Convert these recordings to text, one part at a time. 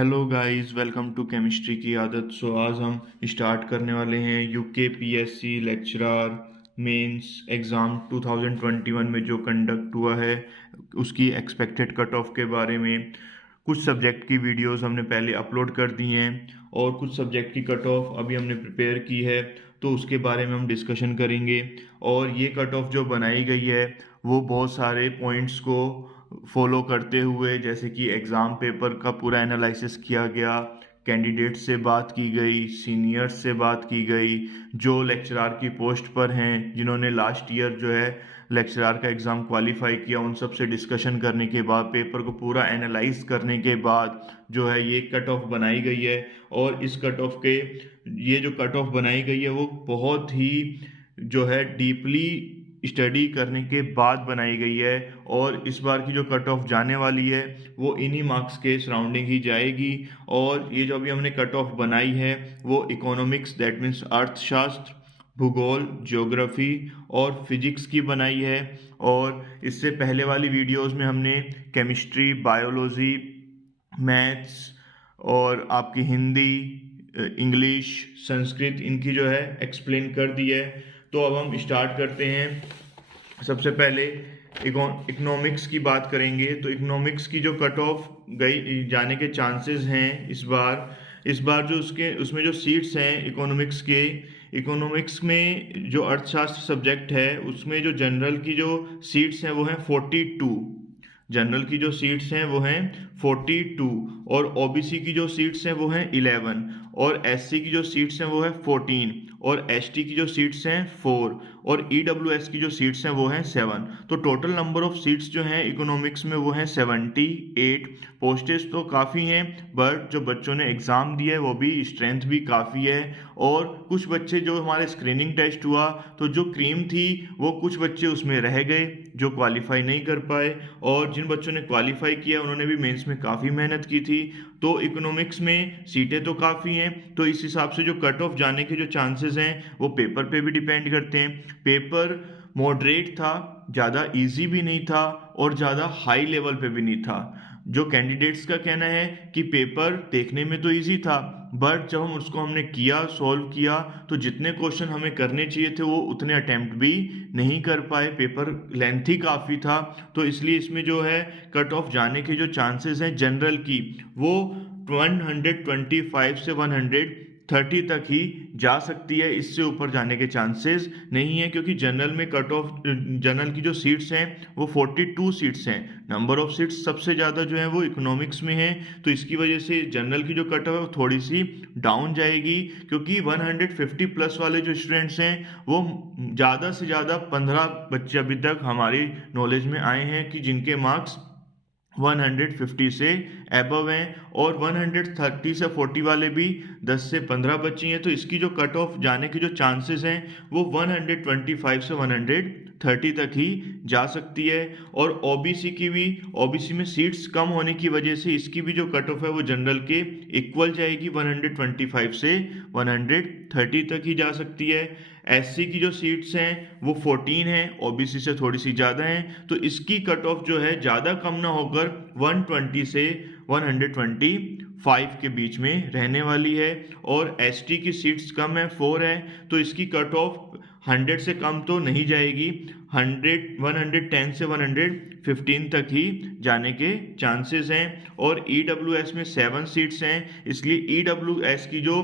Hello guys, welcome to chemistry की आदत। आज हम स्टार्ट करने वाले हैं UK PSC lecturer mains exam 2021 में जो कंडक्ट हुआ है उसकी एक्सपेक्टेड कट ऑफ के बारे में। कुछ सब्जेक्ट की वीडियोस हमने पहले अपलोड कर दी हैं और कुछ सब्जेक्ट की कट ऑफ अभी हमने प्रिपेयर की है, तो उसके बारे में हम डिस्कशन करेंगे। और ये कट ऑफ जो बनाई गई है वो बहुत सारे पॉइंट्स को फॉलो करते हुए, जैसे कि एग्ज़ाम पेपर का पूरा एनालिसिस किया गया, कैंडिडेट से बात की गई, सीनियर्स से बात की गई, जो लेक्चरार की पोस्ट पर हैं, जिन्होंने लास्ट ईयर जो है लेक्चरार का एग्ज़ाम क्वालिफाई किया, उन सब से डिस्कशन करने के बाद, पेपर को पूरा एनालाइज करने के बाद जो है ये कट ऑफ बनाई गई है। और इस कट ऑफ के ये जो कट ऑफ बनाई गई है वो बहुत ही जो है डीपली स्टडी करने के बाद बनाई गई है। और इस बार की जो कट ऑफ जाने वाली है वो इन्हीं मार्क्स के सराउंडिंग ही जाएगी। और ये जो अभी हमने कट ऑफ बनाई है वो इकोनॉमिक्स, दैट मीन्स अर्थशास्त्र, भूगोल, ज्योग्राफी और फिजिक्स की बनाई है। और इससे पहले वाली वीडियोस में हमने केमिस्ट्री, बायोलॉजी, मैथ्स और आपकी हिंदी, इंग्लिश, संस्कृत, इनकी जो है एक्सप्लेन कर दी है। तो अब हम स्टार्ट करते हैं। सबसे पहले इकोनॉमिक्स की बात करेंगे। तो इकोनॉमिक्स की जो कट ऑफ गई जाने के चांसेस हैं इस बार जो उसमें जो सीट्स हैं इकोनॉमिक्स में जो अर्थशास्त्र सब्जेक्ट है उसमें जो जनरल की जो सीट्स हैं वो हैं 42। जनरल की जो सीट्स हैं वो हैं 42 और ओबीसी की जो सीट्स हैं वो हैं 11 और एससी की जो सीट्स हैं वो है 14 और एसटी की जो सीट्स हैं 4 और ईडब्ल्यूएस की जो सीट्स हैं वो हैं 7। तो टोटल नंबर ऑफ सीट्स जो हैं इकोनॉमिक्स में वो हैं 78। पोस्टेज तो काफ़ी हैं, बट जो बच्चों ने एग्ज़ाम दिया है वो भी स्ट्रेंथ भी काफ़ी है। और कुछ बच्चे जो हमारे स्क्रीनिंग टेस्ट हुआ तो जो क्रीम थी वो कुछ बच्चे उसमें रह गए जो क्वालिफाई नहीं कर पाए, और जिन बच्चों ने क्वालिफाई किया उन्होंने भी मेंस में काफ़ी मेहनत की थी। तो इकोनॉमिक्स में सीटें तो काफ़ी हैं, तो इस हिसाब से जो कट ऑफ जाने के जो चांसेस हैं वो पेपर पे भी डिपेंड करते हैं। पेपर मॉडरेट था, ज़्यादा इजी भी नहीं था और ज़्यादा हाई लेवल पे भी नहीं था। जो कैंडिडेट्स का कहना है कि पेपर देखने में तो इजी था, बट जब हमने किया, सॉल्व किया, तो जितने क्वेश्चन हमें करने चाहिए थे वो उतने अटेम्प्ट भी नहीं कर पाए। पेपर लेंथी काफ़ी था, तो इसलिए इसमें जो है कट ऑफ जाने के जो चांसेस हैं जनरल की वो 125 से 130 तक ही जा सकती है। इससे ऊपर जाने के चांसेस नहीं है, क्योंकि जनरल में कट ऑफ जनरल की जो सीट्स हैं वो 42 सीट्स हैं। नंबर ऑफ सीट्स सबसे ज़्यादा जो है वो इकोनॉमिक्स में है, तो इसकी वजह से जनरल की जो कट ऑफ है वो थोड़ी सी डाउन जाएगी, क्योंकि 150 प्लस वाले जो स्टूडेंट्स हैं वो ज़्यादा से ज़्यादा 15 बच्चे अभी तक हमारी नॉलेज में आए हैं कि जिनके मार्क्स 150 से एबव हैं, और 130 से 40 वाले भी 10 से 15 बच्चे हैं। तो इसकी जो कट ऑफ जाने की जो चांसेस हैं वो 125 से 130 तक ही जा सकती है। और ओबीसी में सीट्स कम होने की वजह से इसकी भी जो कट ऑफ है वो जनरल के इक्वल जाएगी, 125 से 130 तक ही जा सकती है। एससी की जो सीट्स हैं वो 14 हैं, ओबीसी से थोड़ी सी ज़्यादा हैं, तो इसकी कट ऑफ जो है ज़्यादा कम ना होकर 120 से 125 के बीच में रहने वाली है। और एसटी की सीट्स कम है, 4 है, तो इसकी कट ऑफ 100 से कम तो नहीं जाएगी, 110 से 115 तक ही जाने के चांसेस हैं। और ईडब्ल्यूएस में 7 सीट्स हैं, इसलिए ईडब्ल्यूएस की जो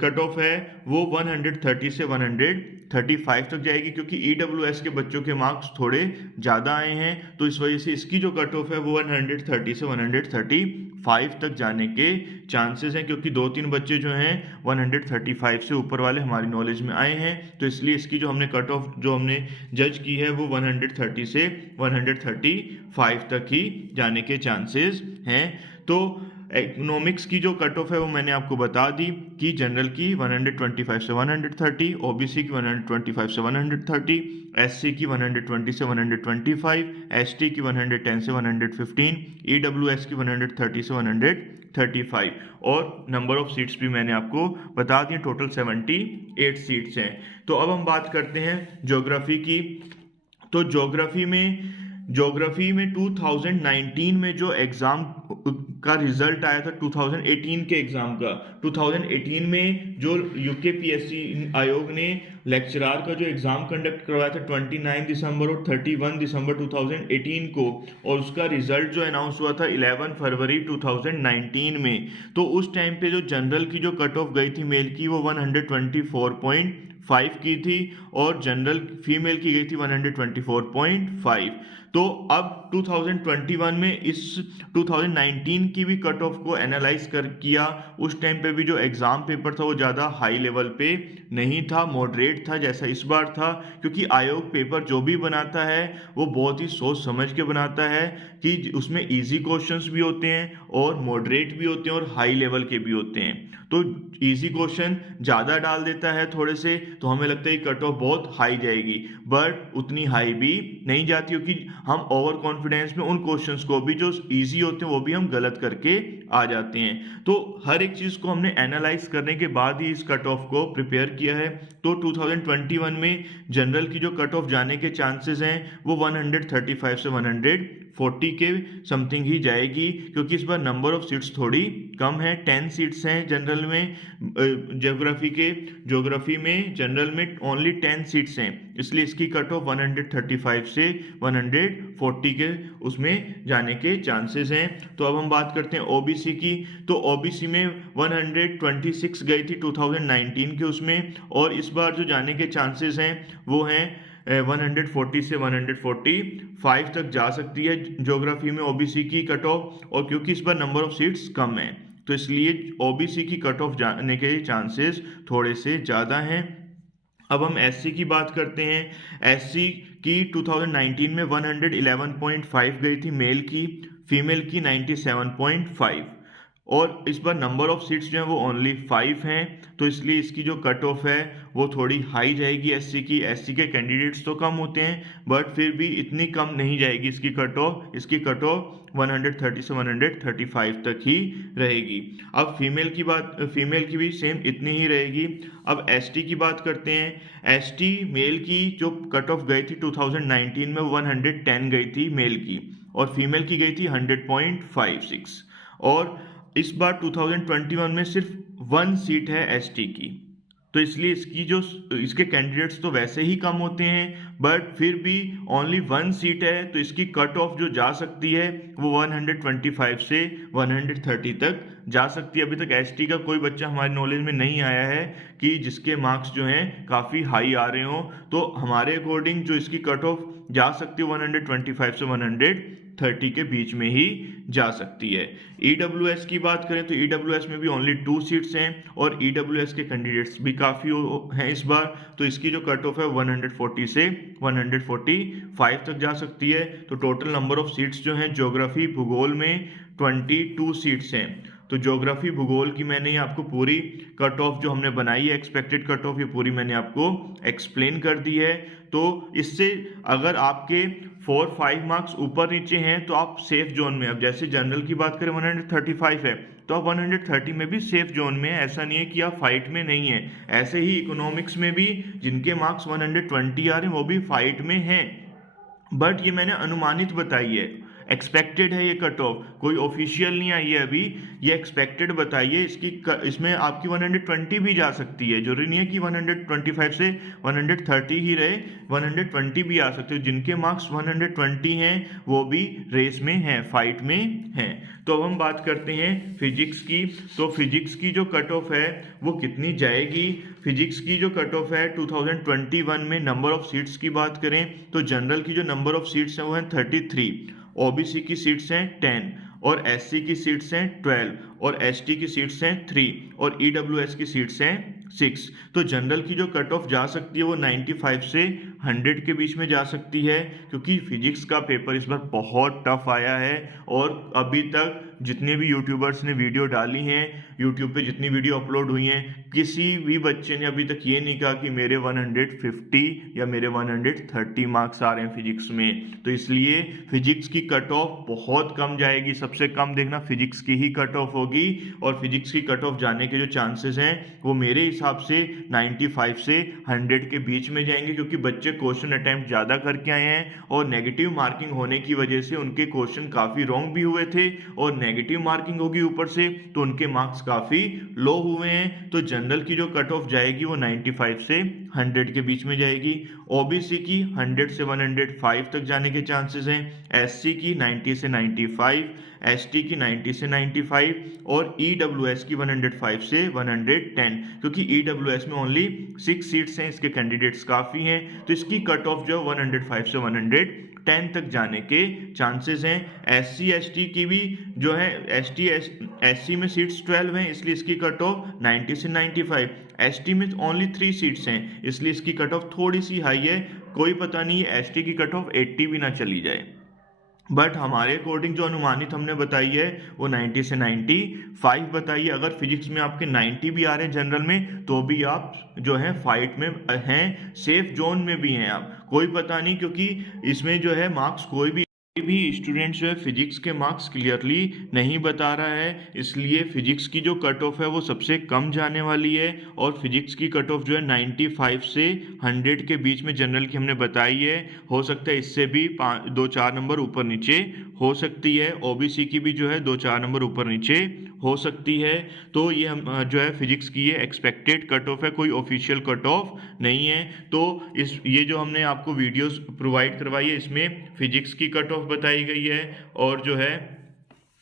कट ऑफ है वो 130 से 135 तक जाएगी, क्योंकि ईडब्ल्यूएस के बच्चों के मार्क्स थोड़े ज़्यादा आए हैं, तो इस वजह से इसकी जो कट ऑफ है वो 130 से 135 तक जाने के चांसेस हैं, क्योंकि 2-3 बच्चे जो हैं 135 से ऊपर वाले हमारी नॉलेज में आए हैं, तो इसलिए इसकी जो हमने कट ऑफ जो हमने जज की है वो 130 से 135 तक ही जाने के चांसेस हैं। तो इकोनॉमिक्स की जो कट ऑफ है वो मैंने आपको बता दी कि जनरल की 125 से 130, ओबीसी की 125 से 130, एससी की 120 से 125, एसटी की 110 से 115, ईडब्ल्यूएस की 130 से 135, और नंबर ऑफ सीट्स भी मैंने आपको बता दी, टोटल 78 सीट्स हैं। तो अब हम बात करते हैं ज्योग्राफी की। तो ज्योग्राफी में ज्योग्राफी में 2019 में जो एग्जाम का रिजल्ट आया था 2018 के एग्जाम का, 2018 में जो यूकेपीएससी आयोग ने लेक्चरार का जो एग्जाम कंडक्ट करवाया था 29 दिसंबर और 31 दिसंबर 2018 को, और उसका रिजल्ट जो अनाउंस हुआ था 11 फरवरी 2019 में। तो उस टाइम पे जो जनरल की जो कट ऑफ गई थी मेल की वो 124.5 की थी, और जनरल फीमेल की गई थी 124.5। तो अब 2021 में इस 2019 की भी कट ऑफ को एनालाइज कर किया। उस टाइम पे भी जो एग्जाम पेपर था वो ज़्यादा हाई लेवल पे नहीं था, मॉडरेट था जैसा इस बार था, क्योंकि आयोग पेपर जो भी बनाता है वो बहुत ही सोच समझ के बनाता है कि उसमें इजी क्वेश्चंस भी होते हैं और मॉडरेट भी होते हैं और हाई लेवल के भी होते हैं। तो इजी क्वेश्चन ज़्यादा डाल देता है थोड़े से, तो हमें लगता है कि कट ऑफ बहुत हाई जाएगी, बट उतनी हाई भी नहीं जाती, क्योंकि हम ओवर कॉन्फिडेंस में उन क्वेश्चंस को भी जो इजी होते हैं वो भी हम गलत करके आ जाते हैं। तो हर एक चीज़ को हमने एनालाइज करने के बाद ही इस कट ऑफ को प्रिपेयर किया है। तो 2021 में जनरल की जो कट ऑफ जाने के चांसेस हैं वो 135 से 140 के समथिंग ही जाएगी, क्योंकि इस बार नंबर ऑफ सीट्स थोड़ी कम है, 10 सीट्स हैं जनरल में, ज्योग्राफी में जनरल में ओनली 10 सीट्स हैं, इसलिए इसकी कट ऑफ 135 से 140 के उसमें जाने के चांसेस हैं। तो अब हम बात करते हैं ओबीसी की। तो ओबीसी में 126 गई थी 2019 के उसमें, और इस बार जो जाने के चांसेस हैं वो हैं 140 से 145 तक जा सकती है ज्योग्राफी में ओबीसी की कट ऑफ, और क्योंकि इस बार नंबर ऑफ सीट्स कम है तो इसलिए ओबीसी की कट ऑफ जाने के चांसेस थोड़े से ज़्यादा हैं। अब हम एससी की बात करते हैं। एससी की 2019 में 111.5 गई थी मेल की, फीमेल की 97.5, और इस बार नंबर ऑफ सीट्स जो है वो ओनली 5 हैं, तो इसलिए इसकी जो कट ऑफ है वो थोड़ी हाई जाएगी एससी की। एससी के कैंडिडेट्स तो कम होते हैं बट फिर भी इतनी कम नहीं जाएगी इसकी कट ऑफ। इसकी कट ऑफ 130 से 135 तक ही रहेगी। अब फीमेल की भी सेम इतनी ही रहेगी। अब एसटी की बात करते हैं। एसटी मेल की जो कट ऑफ गई थी 2019 में 110 गई थी मेल की, और फीमेल की गई थी 100.56, और इस बार 2021 में सिर्फ 1 सीट है एसटी की, तो इसलिए इसके कैंडिडेट्स तो वैसे ही कम होते हैं बट फिर भी ओनली 1 सीट है, तो इसकी कट ऑफ जो जा सकती है वो 125 से 130 तक जा सकती है। अभी तक एसटी का कोई बच्चा हमारे नॉलेज में नहीं आया है कि जिसके मार्क्स जो हैं काफ़ी हाई आ रहे हों, तो हमारे अकॉर्डिंग जो इसकी कट ऑफ जा सकती है 125 से 130 के बीच में ही जा सकती है। ईडब्ल्यूएस की बात करें तो ईडब्ल्यूएस में भी ओनली 2 सीट्स हैं, और ईडब्ल्यूएस के कैंडिडेट्स भी काफ़ी हैं इस बार, तो इसकी जो कट ऑफ है 140 से 145 तक जा सकती है। तो टोटल नंबर ऑफ सीट्स जो हैं ज्योग्राफी भूगोल में 22 सीट्स हैं। तो ज्योग्राफी भूगोल की मैंने आपको पूरी कट ऑफ जो हमने बनाई है, एक्सपेक्टेड कट ऑफ, ये पूरी मैंने आपको एक्सप्लेन कर दी है। तो इससे अगर आपके 4-5 मार्क्स ऊपर नीचे हैं तो आप सेफ जोन में, अब जैसे जनरल की बात करें 135 है तो आप 130 में भी सेफ जोन में है, ऐसा नहीं है कि आप फाइट में नहीं है। ऐसे ही इकोनॉमिक्स में भी जिनके मार्क्स 120 आ रहे हैं वो भी फाइट में हैं, बट ये मैंने अनुमानित बताई है, एक्सपेक्टेड है ये कट ऑफ, कोई ऑफिशियल नहीं आई है अभी, ये एक्सपेक्टेड बताइए। इसमें आपकी 120 भी जा सकती है, जरूरी नहीं है कि 125 से 130 ही रहे, 120 भी आ सकते हैं। जिनके मार्क्स 120 हैं वो भी रेस में हैं, फाइट में हैं। तो अब हम बात करते हैं फिजिक्स की। तो फिजिक्स की जो कट ऑफ है वो कितनी जाएगी। फिजिक्स की जो कट ऑफ है 2021 में नंबर ऑफ सीट्स की बात करें तो जनरल की जो नंबर ऑफ सीट्स हैं वो हैं 33, ओबीसी की सीट्स हैं 10, और एससी की सीट्स हैं 12, और एसटी की सीट्स हैं 3, और ईडब्ल्यूएस की सीट्स हैं 6। तो जनरल की जो कट ऑफ जा सकती है वो 95 से 100 के बीच में जा सकती है, क्योंकि फिजिक्स का पेपर इस बार बहुत टफ आया है और अभी तक जितने भी यूट्यूबर्स ने वीडियो डाली हैं, यूट्यूब पे जितनी वीडियो अपलोड हुई हैं, किसी भी बच्चे ने अभी तक ये नहीं कहा कि मेरे 150 या मेरे 130 मार्क्स आ रहे हैं फिजिक्स में। तो इसलिए फिजिक्स की कट ऑफ बहुत कम जाएगी, सबसे कम देखना फिजिक्स की ही कट ऑफ होगी। और फिजिक्स की कट ऑफ जाने के जो चांसेस हैं वो मेरे हिसाब से 95 से 100 के बीच में जाएंगे, क्योंकि बच्चे क्वेश्चन अटेम्प्ट ज़्यादा करके आए हैं और नेगेटिव मार्किंग होने की वजह से उनके क्वेश्चन काफ़ी रॉन्ग भी हुए थे, और नेगेटिव मार्किंग होगी ऊपर से तो उनके मार्क्स काफ़ी लो हुए हैं। तो जनरल की जो कट ऑफ जाएगी वो 95 से 100 के बीच में जाएगी। ओबीसी की 100 से 105 तक जाने के चांसेस हैं, एससी की 90 से 95, एसटी की 90 से 95 और ईडब्ल्यूएस की 105 से 110, क्योंकि ईडब्ल्यूएस में ओनली 6 सीट्स हैं, इसके कैंडिडेट्स काफ़ी हैं, तो इसकी कट ऑफ जो 105 से 110 तक जाने के चांसेस हैं। एससी एसटी की भी जो है, एससी में सीट्स 12 हैं, इसलिए इसकी कट ऑफ 90 से 95, एसटी में ओनली 3 सीट्स हैं, इसलिए इसकी कट ऑफ थोड़ी सी हाई है। कोई पता नहीं है एसटी की कट ऑफ 80 भी ना चली जाए, बट हमारे अकॉर्डिंग जो अनुमानित हमने बताई है वो 90 से 95 बताई है। अगर फिजिक्स में आपके 90 भी आ रहे हैं जनरल में, तो भी आप जो है फाइट में हैं, सेफ जोन में भी हैं आप, कोई पता नहीं, क्योंकि इसमें जो है मार्क्स कोई भी स्टूडेंट जो है फिजिक्स के मार्क्स क्लियरली नहीं बता रहा है, इसलिए फिजिक्स की जो कट ऑफ है वो सबसे कम जाने वाली है। और फिजिक्स की कट ऑफ जो है 95 से 100 के बीच में जनरल की हमने बताई है, हो सकता है इससे भी 2-4 नंबर ऊपर नीचे हो सकती है। ओबीसी की भी जो है 2-4 नंबर ऊपर नीचे हो सकती है। तो ये हम जो है फिजिक्स की ये एक्सपेक्टेड कट ऑफ है, कोई ऑफिशियल कट ऑफ नहीं है। तो ये जो हमने आपको वीडियोस प्रोवाइड करवाई है, इसमें फिजिक्स की कट ऑफ बताई गई है और जो है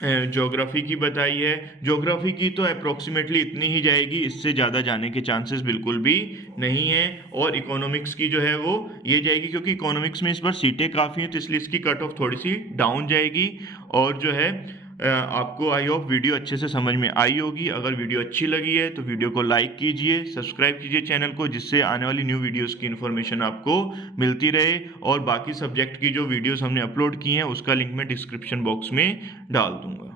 ज्योग्राफी की बताई है। ज्योग्राफी की तो अप्रोक्सीमेटली इतनी ही जाएगी, इससे ज़्यादा जाने के चांसेस बिल्कुल भी नहीं है। और इकोनॉमिक्स की जो है वो ये जाएगी, क्योंकि इकोनॉमिक्स में इस बार सीटें काफ़ी हैं, तो इसलिए इसकी कट ऑफ थोड़ी सी डाउन जाएगी। और जो है आपको आई होप वीडियो अच्छे से समझ में आई होगी। अगर वीडियो अच्छी लगी है तो वीडियो को लाइक कीजिए, सब्सक्राइब कीजिए चैनल को, जिससे आने वाली न्यू वीडियोस की इन्फॉर्मेशन आपको मिलती रहे। और बाकी सब्जेक्ट की जो वीडियोस हमने अपलोड की हैं उसका लिंक मैं डिस्क्रिप्शन बॉक्स में डाल दूंगा।